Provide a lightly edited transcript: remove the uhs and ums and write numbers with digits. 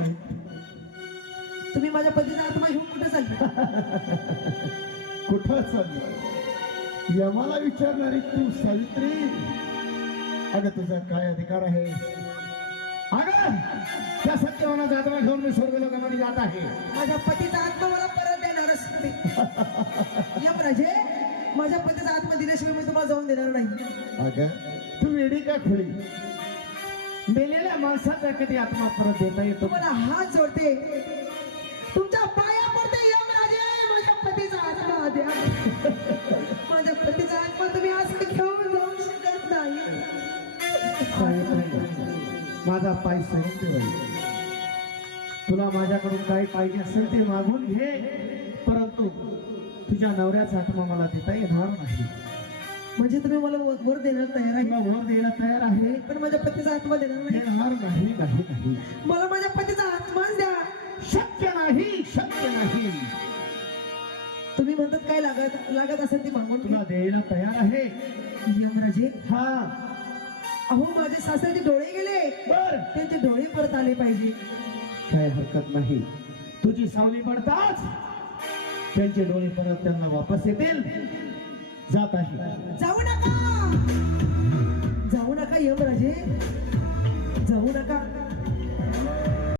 साहेब तुम्ही माझ्या पतीचा आत्मा घेऊन कुठे चालले? कुठं चालली यमाला विचारणारी तू सावित्री? अगं तुझा काय अधिकार आहे? अगं त्या सत्यवाना जातवा घेऊन मी स्वर्ग लोकांमध्ये जात आहे. माझ्या पतीचा आत्मा मला परत देणारच नाही. यमराजे, माझ्या पतीचा आत्मा दिल्याशिवाय मी तुम्हाला जाऊन देणार नाही. अगं तू वेडी का खुळी? मेलेल्या माणसाचा कधी आत्मा परत देता येतो? तुम्हाला हात जोडते, तुमच्या पाया पडते यमराजे, माझ्या पतीचा आत्मा द्या. माझ्या पतीचा आत्मा तुम्ही असं घेऊन जाऊ शकत नाही. माझा पाय सोडून दे बाई. तुला माझ्याकडून काही पाहिजे असेल ते मागून घे, परंतु तुझ्या नवऱ्याचा आत्मा मला देता येणार नाही. म्हणजे तुम्ही मला वर देणार तयार आहे? तुला वर द्यायला तयार आहे, पण माझ्या पतीचा आत्मा देणार नाही. देणार नाही. नाही नाही मला माझ्या पतीचा आत्माच द्या. शक्य नाही, शक्य नाही. तुम्ही म्हणतात काय लागत असेल ते मागून तुला द्यायला तयार आहे. यमराजे, हा अहो माझे सासऱ्याचे डोळे गेले, बर त्यांचे डोळे परत आले पाहिजे. काय हरकत नाही. तुझी सावली पडताच त्यांचे डोळे परत त्यांना वापस येतील. जात आहे. जाऊ नका, जाऊ नका यमराजे, जाऊ नका.